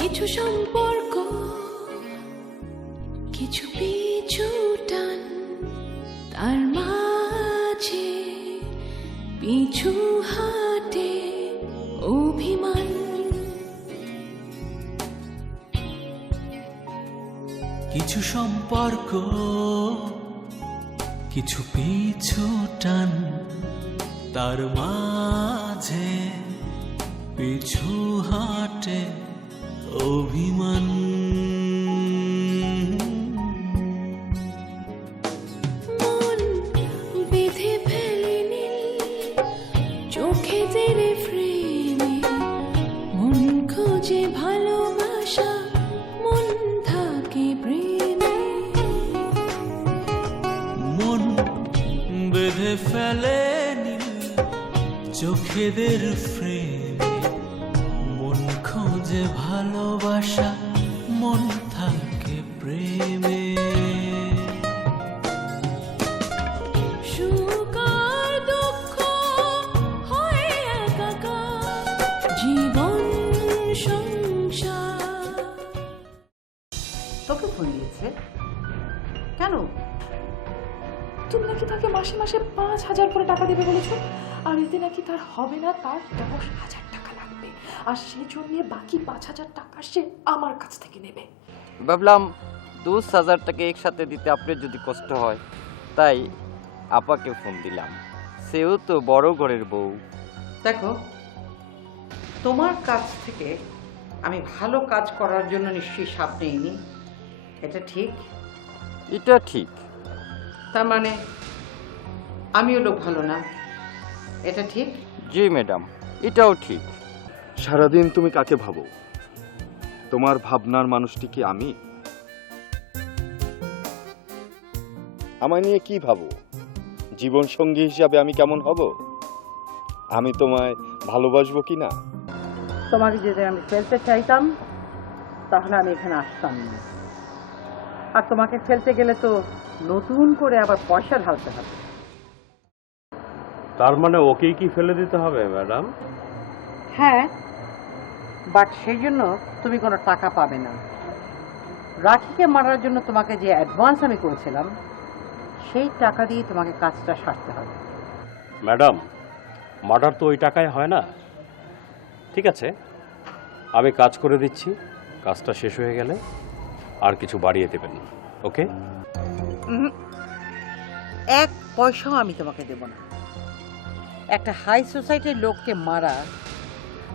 কিছু সম্পর্ক, কিছু পিছু টান, তার মাঝে পিছু হাটে অভিমান। কিছু সম্পর্ক, কিছু পিছু টান, তার মাঝে পিছু হাটে অভিমান। মন বেঁধে ফেলেনি চোখে তেরে ফ্রেমে, মন খোঁজে ভালোবাসা, মন থাকে প্রেমে। মন বেঁধে ফেলেনি চোখেদের ফ্রেমে, মন খোঁজে ভালোবাসা, মন থাকে প্রেমে। সুখ আর দুঃখ হয় একাকার, জীবন সংসার। তোকে ফোন দিয়েছে কেন? তুমি নাকি তাকে মাসে মাসে 5,000 করে টাকা দেবে বলেছো, আর এতে নাকি তার হবে না, তার 10,000 টাকা লাগবে, আর সেই জন্য বাকি 5,000 টাকা সে আমার কাছ থেকে নেবে। ভাবলাম 10,000 টাকা একসাথে দিতে আপনার যদি কষ্ট হয়, তাই আপাকে ফোন দিলাম। সেও তো বড় ঘরের বউ। দেখো, তোমার কাছ থেকে আমি ভালো কাজ করার জন্য নিশ্চয়ই সাপ নেইনি, এটা ঠিক? এটা ঠিক। তার মানে আমিও লোক ভালো না, এটা ঠিক? জি ম্যাডাম, এটাও ঠিক। সারাদিন তুমি কাকে ভাবো? তোমার ভাবনার মানুষটি কি আমি? আমায় নিয়ে কি ভাবো? জীবন সঙ্গী হিসাবে আমি কেমন হব? আমি তোমায় ভালোবাসবো কি না? তোমাকে যদি আমি ফেলতে চাইতাম তাহলে আমি এখানে আসতাম না, আর তোমাকে ফেলতে গেলে তো নতুন করে আবার পয়সা ঢালতে হবে। তার মানে ওকেই কি ফেলে দিতে হবে ম্যাডাম? হ্যাঁ, বাট সেই জন্য তুমি কোনো টাকা পাবে না। রাখিকে মারার জন্য তোমাকে যে অ্যাডভান্স আমি করেছিলাম সেই টাকা দিয়ে তোমাকে কাজটা সারতে হবে। ম্যাডাম, মার্ডার তো ওই টাকায় হয় না। ঠিক আছে, আমি কাজ করে দিচ্ছি, কাজটা শেষ হয়ে গেলে আর কিছু বাড়িয়ে দেবেন, ওকে? এক পয়সাও আমি তোমাকে দেব না। একটা হাই সোসাইটির লোককে মারা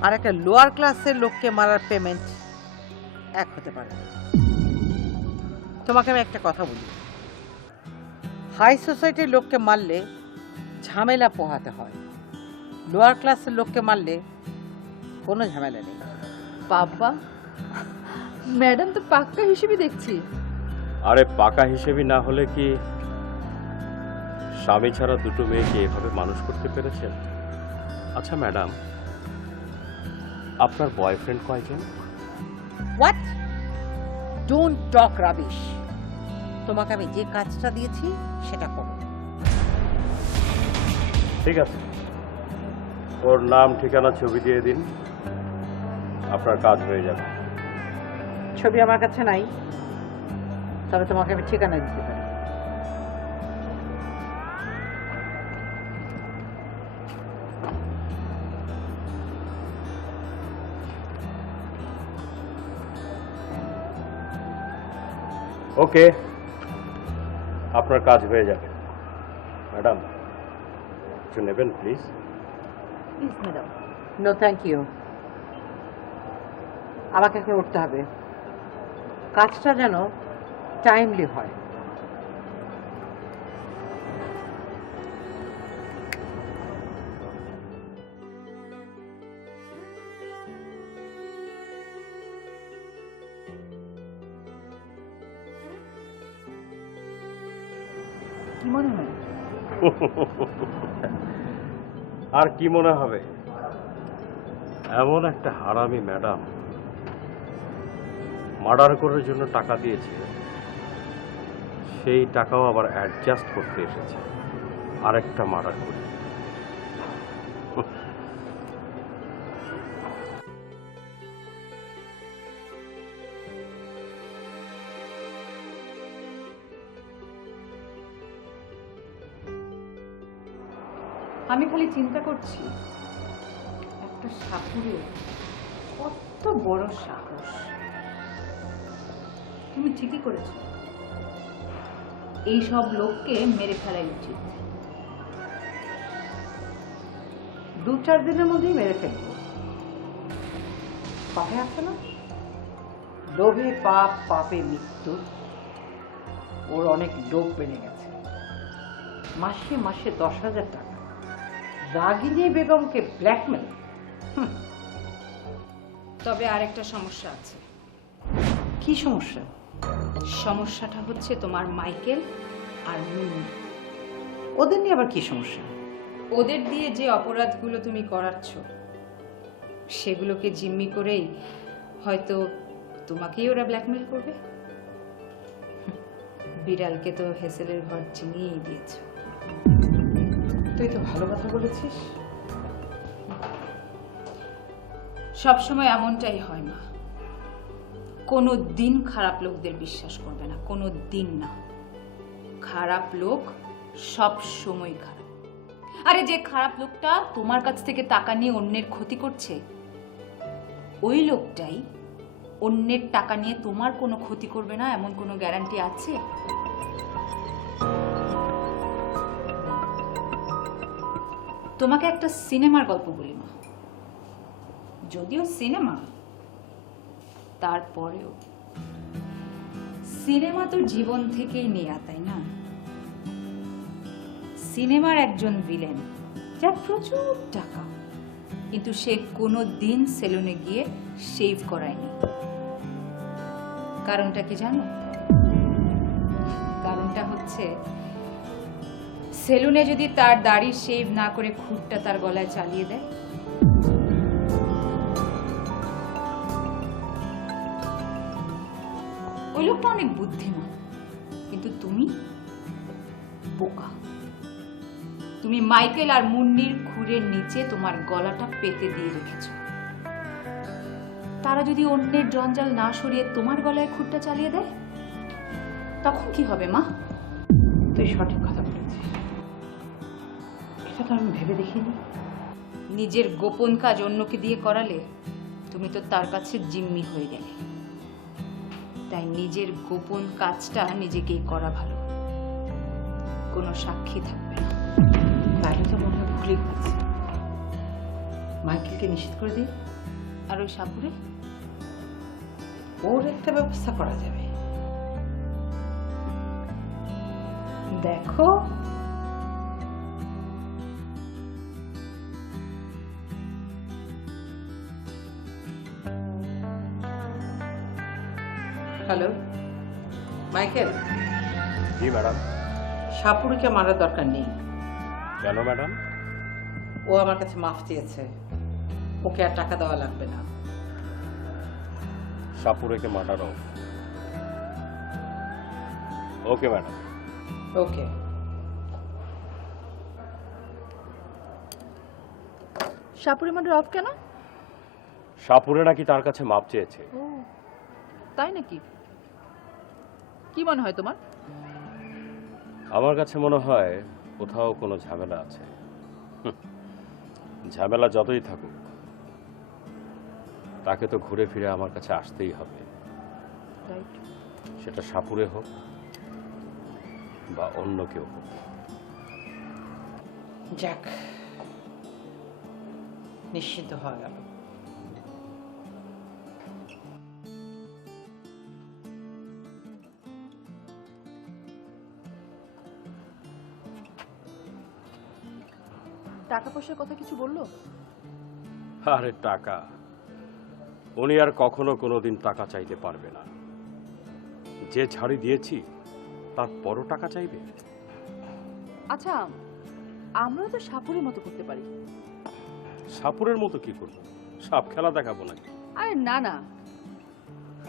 আর একটা লোয়ার ক্লাসের লোককে মারার পেমেন্ট এক হতে পারে না। তোমাকে আমি একটা কথা বলি, হাই সোসাইটির লোককে মারলে ঝামেলা পোহাতে হয়, লোয়ার ক্লাসের লোককে মারলে কোনো ঝামেলা নেই। বাবা, ম্যাডাম তো পাক্কা হিসেবে দেখছি। আরে পাকা হিসেবে না হলে কি স্বামী ছাড়া দুটো মেয়েকে এভাবে মানুষ করতে পেরেছেন? আচ্ছা ম্যাডাম, আপনার বয়ফ্রেন্ড কয়জন? হোয়াট? Don't talk rubbish. তোমাকে আমি যে কাজটা দিয়েছি সেটা করো। ঠিক আছে, ওর নাম ঠিকানা ছবি দিয়ে দিন, আপনার কাজ হয়ে যাবে। ছবি আমার কাছে নাই, তবে তোমাকে আমি ঠিকানা দিতে পারি। ওকে, আপনার কাজ হয়ে যাবে। ম্যাডাম, কিছু নেবেন please? Please madam. No thank you, আমাকে এখন উঠতে হবে। কাজটা যেন টাইমলি হয়। কি মনে হয়? আর কি মনে হবে, এমন একটা হারামি ম্যাডাম মার্ডার করার জন্য টাকা দিয়েছে, সেই টাকাও আবার অ্যাডজাস্ট করতে এসেছে আরেকটা মার্ডার করে। আমি খালি চিন্তা করছি একটা সাপুরের কত বড় সাহস। তুমি ঠিকই করেছো, এই সব লোককে মেরে ফেলাই উচিত। 2-4 দিনের মধ্যেই মেরে ফেলবো। কথায় আছে না, লোভে পাপ, পাপে মৃত্যু। ওর অনেক লোভ বেড়ে গেছে, মাসে মাসে 10,000 টাকা। রাগিনী বেগমকে ব্ল্যাকমেল। তবে আরেকটা সমস্যা আছে। কি সমস্যা? সমস্যাটা হচ্ছে তোমার মাইকেল আর মুন্নি। ওদের নিয়ে আবার কি সমস্যা? ওদের দিয়ে যে অপরাধগুলো তুমি করাচ্ছ সেগুলোকে জিম্মি করেই হয়তো তোমাকেই ওরা ব্ল্যাকমেল করবে। বিড়ালকে তো হেসেলের ঘর চিনিয়েই দিয়েছ। তুই তো ভালো কথা বলেছিস। সবসময় এমনটাই হয় মা, কোনো দিন খারাপ লোকদের বিশ্বাস করবে না, কোনো দিন না। খারাপ লোক সব সময় খারাপ। আরে যে খারাপ লোকটা তোমার কাছ থেকে টাকা নিয়ে অন্যের ক্ষতি করছে, ওই লোকটাই অন্যের টাকা নিয়ে তোমার কোনো ক্ষতি করবে না এমন কোনো গ্যারান্টি আছে? তোমাকে একটা সিনেমার গল্প বলি মা, যদিও সিনেমা, তারপরেও সিনেমা তো জীবন থেকেই নেয়া, তাই না? সিনেমার একজন ভিলেন যার প্রচুর টাকা, কিন্তু সে কোনো দিন সেলুনে গিয়ে শেভ করায়নি। কারণটা কি জানো? কারণটা হচ্ছে সেলুনে যদি তার দাড়ি শেভ না করে খুঁটটা তার গলায় চালিয়ে দেয়, ওই লোকটা অনেক বুদ্ধিমান, কিন্তু তুমি বোকা। তুমি মাইকেল আর মুন্নির খুরের নিচে তোমার গলাটা পেতে দিয়ে রেখেছো। তারা যদি অন্যের জঞ্জাল না সরিয়ে তোমার গলায় খুঁটটা চালিয়ে দেয়, তখন কি হবে মা? তুই সঠিক কথা বলেছিস, এটা তো আমি ভেবে দেখিনি। নিজের গোপন কাজ অন্যকে দিয়ে করালে তুমি তো তার কাছে জিম্মি হয়ে গেলে। তাই নিজের গোপন কাজটা নিজেকেই করা ভালো, কোনো সাক্ষী থাকবে না। তাহলে তো মনে হয় ভুলে গেছি, মাইকেলকে নিষেধ করে দিই। আর ওই সাপুরে ওর একটা ব্যবস্থা করা যাবে। দেখো, হ্যালো মাইকেল, জি ম্যাডাম। সাপুরিকে মারার দরকার নেই। কেন ম্যাডাম? ও আমার কাছে মাফ চেয়েছে, ওকে আর টাকা দেওয়া লাগবে না। সাপুরেকে murder off. Okay madam. Okay. সাপুরে মার্ডার অফ কেন? সাপুরে নাকি তার কাছে মাপ চেয়েছে। ও তাই নাকি? কি মনে হয় তোমার? আমার কাছে মনে হয় কোথাও কোনো ঝামেলা আছে। ঝামেলা যতই থাকুক, তাকে তো ঘুরে ফিরে আমার কাছে আসতেই হবে, রাইট। সেটা সাপুরে হোক বা অন্য কেউ হোক। যাক, নিশ্চিন্ত হওয়া গেল। টাকা পয়সার কথা কিছু বললো? আরে টাকা, উনি আর কখনো কোনোদিন টাকা চাইতে পারবে না। যে ছাড়ি দিয়েছি তারপরও টাকা চাইবে? আচ্ছা, আমরাও তো সাপুরের মতো করতে পারি। সাপুরের মতো কি করবো? সাপ খেলা দেখাবো নাকি? আরে না না,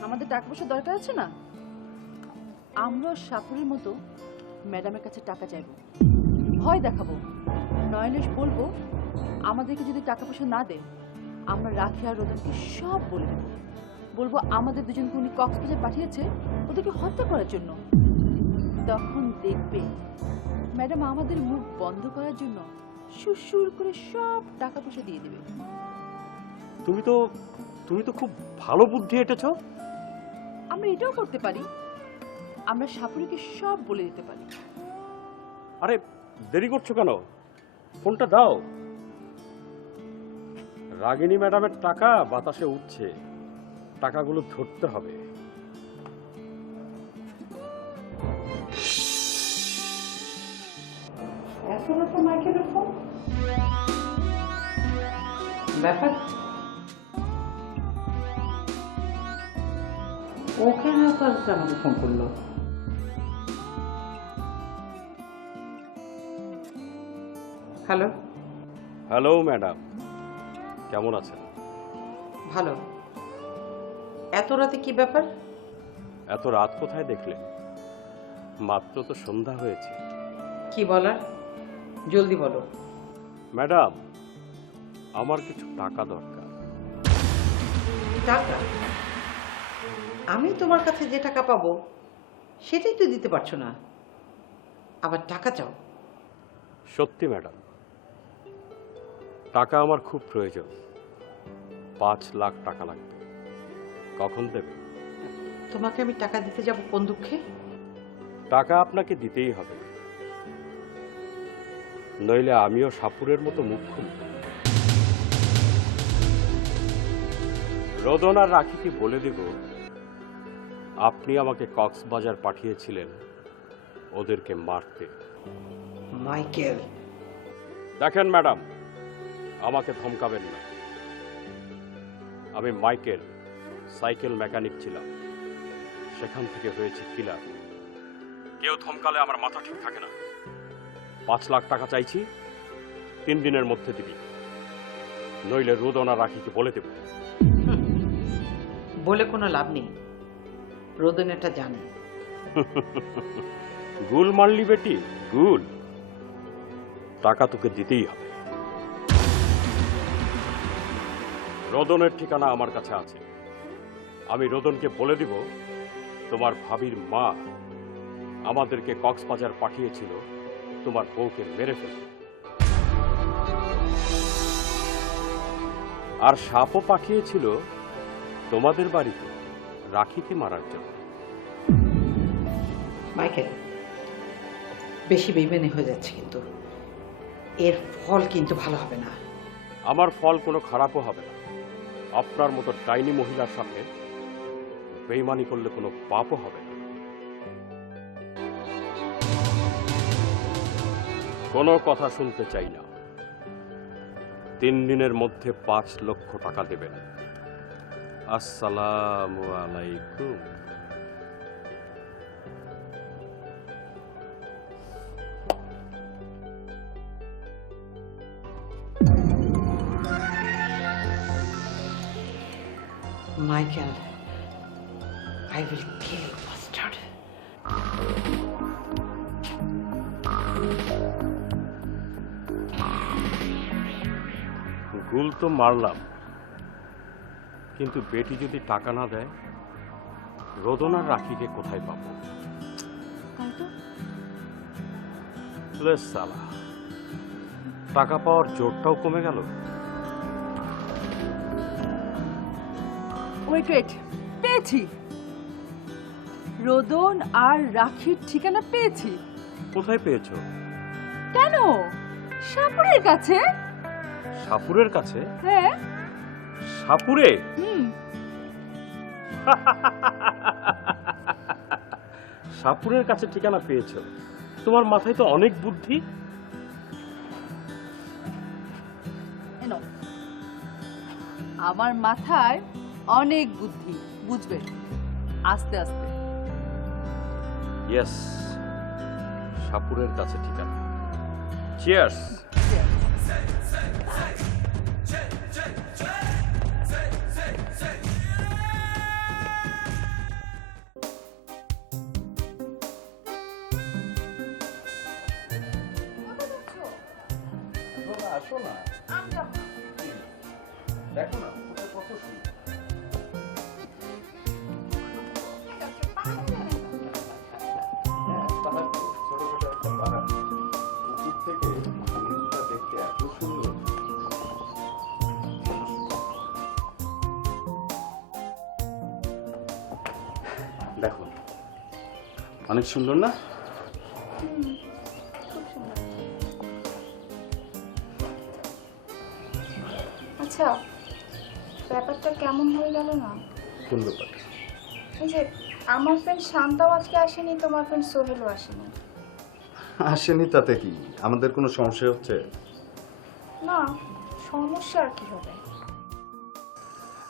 আমাদের টাকা পয়সা দরকার আছে না, আমরাও সাপুরের মতো ম্যাডামের কাছে টাকা চাইবো, ভয় দেখাবো, নয়নে বলবো আমাদেরকে যদি টাকা পয়সা না দেন আমরা রাখি আর রোদনকে সব বলে দেবো। বলবো আমাদের দুজনকে উনি কক্সবাজার পাঠিয়েছে ওদেরকে হত্যা করার জন্য। তখন দেখবে ম্যাডাম আমাদের মুখ বন্ধ করার জন্য সুর করে সব টাকা পয়সা দিয়ে দেবে। তুমি তো খুব ভালো বুদ্ধি এঁটেছো। আমরা এটাও করতে পারি, আমরা সাপুরিকে সব বলে দিতে পারি। আরে দেরি করছো কেন, ফোনটা দাও। রাগিনী ম্যাডামের টাকা বাতাসে উঠছে, টাকাগুলো ধরতে হবে। এত রাতে মাইকেলের ফোন ব্যাপার, ওকে না তো আমাকে ফোন করলো। হ্যালো। হ্যালো ম্যাডাম, কেমন আছেন? ভালো। এত রাতে কি ব্যাপার? এত রাত কোথায় দেখলেন? মাত্র তো সন্ধ্যা হয়েছে। কি বলার, জলদি বলো। ম্যাডাম, আমার কিছু টাকা দরকার। টাকা? আমি তোমার কাছে যে টাকা পাবো সেটাই তো দিতে পারছো না, আবার টাকা চাও? সত্যি ম্যাডাম, টাকা আমার খুব প্রয়োজন। 5 লাখ টাকা লাগবে। কখন দেবে? তোমাকে আমি টাকা দিতে যাব কোন দুঃখে? টাকা আপনাকে দিতেই হবে, নইলে আমিও সাপুরের মতো মুখ খুলব। রোদন আর রাখিকে বলে দেব আপনি আমাকে কক্সবাজার পাঠিয়েছিলেন ওদেরকে মারতে। মাইকেল, দেখেন ম্যাডাম, আমাকে ধমকাবেন না। আমি মাইকেল, সাইকেল মেকানিক ছিলাম, সেখান থেকে হয়েছে কিলার। কেউ ধমকালে আমার মাথা ঠিক থাকে না। 5 লাখ টাকা চাইছি, 3 দিনের মধ্যে দিবি, নইলে রোদন আর রাখিকে বলে দেব। বলে কোনো লাভ নেই, রোদন এটা জানে। গুল মারলি বেটি, গুল। টাকা তোকে দিতেই হবে। রোদনের ঠিকানা আমার কাছে আছে। আমি রোদনকে বলে দিব তোমার ভাবির মা আমাদেরকে কক্সবাজার পাঠিয়েছিল তোমার বউকে মেরে ফেলতে। আর সাপও পাঠিয়েছিল তোমাদের বাড়িতে রাখিকে মারার জন্য। মাইকেল, বেশি বেইমানি হয়ে যাচ্ছে, কিন্তু এর ফল কিন্তু ভালো হবে না। আমার ফল কোনো খারাপও হবে না। আপনার মতো ডাইনি মহিলার সাথে বেইমানি করলে কোনো পাপও হবে না। কোনো কথা শুনতে চাই না। 3 দিনের মধ্যে 5 লক্ষ টাকা দেবেন। আসসালামু আলাইকুম। Michael, I will kill you, bastard. গুল তো মারলাম, কিন্তু বেটি যদি টাকা না দেয়, রোদন আর রাখিকে কোথায় পাবো? লে সালা, টাকা পাওয়ার জোরটাও কমে গেল। ওয়েট ওয়েট, পেয়েছি। রোদন আর রাখির ঠিকানা পেয়েছি। কোথায় পেয়েছো? কেন? সাপুরের কাছে। সাপুরের কাছে? হ্যাঁ। সাপুরে? সাপুরের কাছে ঠিকানা পেয়েছো? তোমার মাথায় তো অনেক বুদ্ধি। আমার মাথায় অনেক বুদ্ধি, বুঝবে আস্তে আস্তে। ইয়েস, সাপুরের কাছে ঠিকানা। চিয়ার্স। আসো না, দেখো না কত সুন্দর। ছোটখাটো একটা পাহাড়, উপর থেকে দেখতে দেখো অনেক সুন্দর না? খুব সুন্দর। আচ্ছা, ব্যাপারটা কেমন হয়ে গেল না? কোন ব্যাপার? এই যে আমার ফ্রেন্ড শান্তাও আজকে আসেনি, তোমার ফ্রেন্ড সোহেলও আসেনি। আসেনি তাতে কি, আমাদের কোনো সমস্যা হচ্ছে? না, সমস্যা আর কি হবে?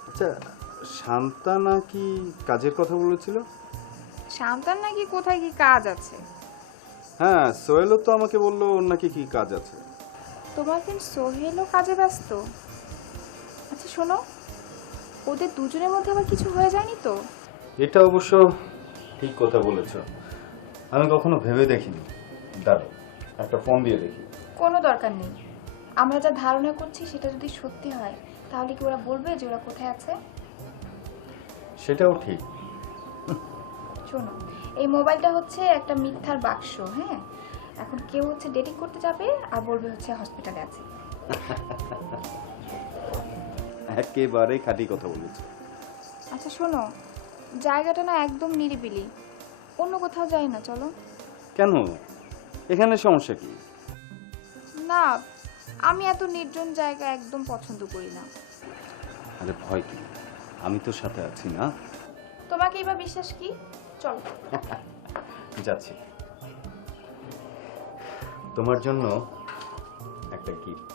আচ্ছা, শান্তা নাকি কাজের কথা বলেছিল? শান্তার নাকি কোথায় কি কাজ আছে? হ্যাঁ, সোহেলও তো আমাকে বললো ওর নাকি কি কাজ আছে। তোমার ফ্রেন্ড সোহেলও কাজে ব্যস্ত? আচ্ছা শোনো, ওদের দুজনের মধ্যে আবার কিছু হয়ে যায়নি তো? এটা অবশ্য ঠিক কথা বলেছো, আমি কখনো ভেবে দেখিনি। দাঁড়াও, একটা ফোন দিয়ে দেখি। কোনো দরকার নেই। আমরা যা ধারণা করছি সেটা যদি সত্যি হয় তাহলে কি ওরা বলবে যে ওরা কোথায় আছে? সেটাও ঠিক। শোনো, এই মোবাইলটা হচ্ছে একটা মিথ্যার বাক্স, হ্যাঁ? এখন কেউ হচ্ছে ডেটিং করতে যাবে আর বলবে হচ্ছে হসপিটালে আছে। একেবারে খাঁটি কথা বলেছো। আচ্ছা শোনো, জায়গাটা না একদম নিরিবিলি, অন্য কোথাও যাই না, চলো। কেন, এখানে সমস্যা কি? না, আমি এত নির্জন জায়গা একদম পছন্দ করি না। আরে ভয় কি, আমি তোর সাথে আছি না? তোমাকে এবার বিশ্বাস কি? চলো। যাচ্ছি। তোমার জন্য একটা গিফট।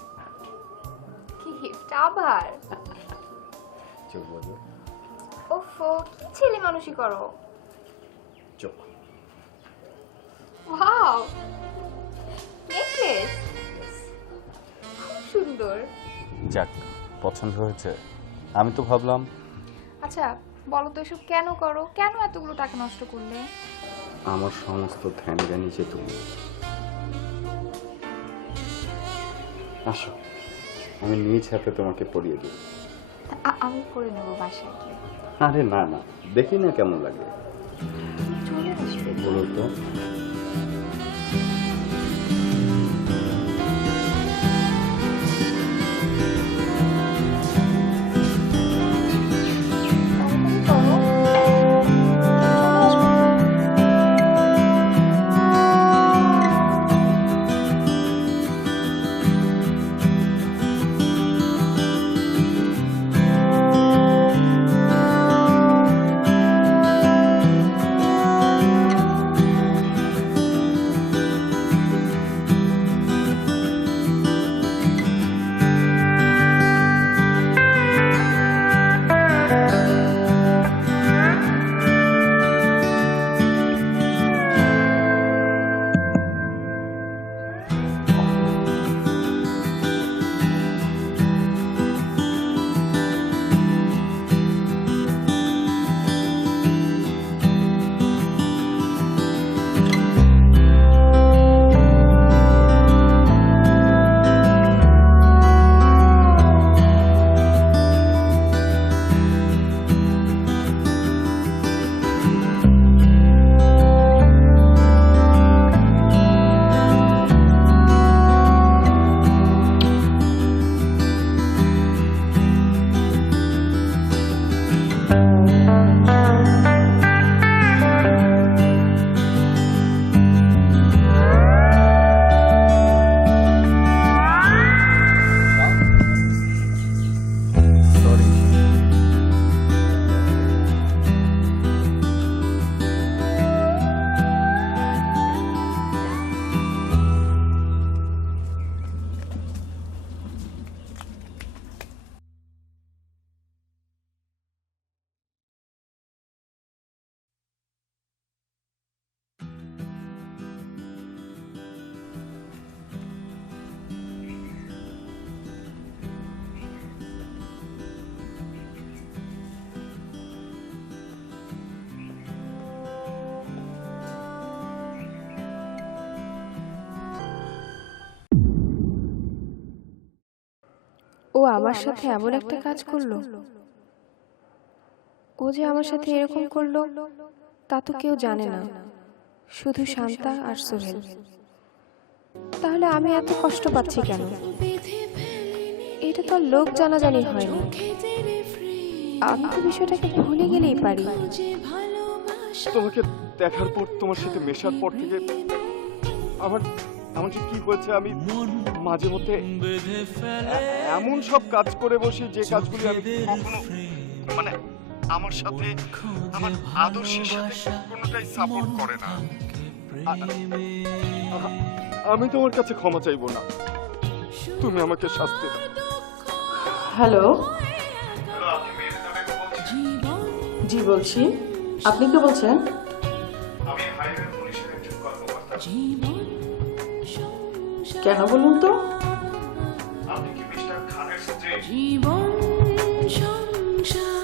কি গিফট আবার? চোখ বলো। ওফো, কি ছেলে মানুষই করো। চোখ। ওয়াও, নেকলেস খুব সুন্দর। যাক, পছন্দ হয়েছে। আমি তো ভাবলাম। আচ্ছা বলো তো, এসব কেন করো? কেন এতগুলো টাকা নষ্ট করলে? আমার সমস্ত ধ্যান জ্ঞান নিচে তুমি। আসো, আমি নিজ হাতে তোমাকে পরিয়ে দিই। আমি করে নেবো বাসায় গিয়ে। আরে না না, দেখি না কেমন লাগে। চলে আসবে। বলো তো। ও আমার সাথে এমন একটা কাজ করলো, ও যে আমার সাথে এরকম করলো তা তো কেউ জানে না, শুধু শান্তা আর সোহেল। তাহলে আমি এত কষ্ট পাচ্ছি কেন? এটা তো লোক জানাজানি হয়নি, আমি তো বিষয়টাকে ভুলে গেলেই পারি। তোমাকে দেখার পর, তোমার সাথে মেশার পর থেকে আমার আমার যে কি হয়েছে, আমি মাঝে মধ্যে বেঁধে ফেলে এমন সব কাজ করে বসি যে কাজগুলি আমি কখনো মানে আমার সাথে আমার আদর্শের সাথে কোনোটাই সাপোর্ট করে না। আমি তোমার কাছে ক্ষমা চাইবো না, তুমি আমাকে শাস্তি দাও। হ্যালো, জি বলছি। আপনি কে বলছেন? আমি হাইওয়ে পুলিশের একজন কর্মকর্তা। কেন বলুন তো? আপনি কি মিস্টার খানের স্ত্রী? জীবন সংসার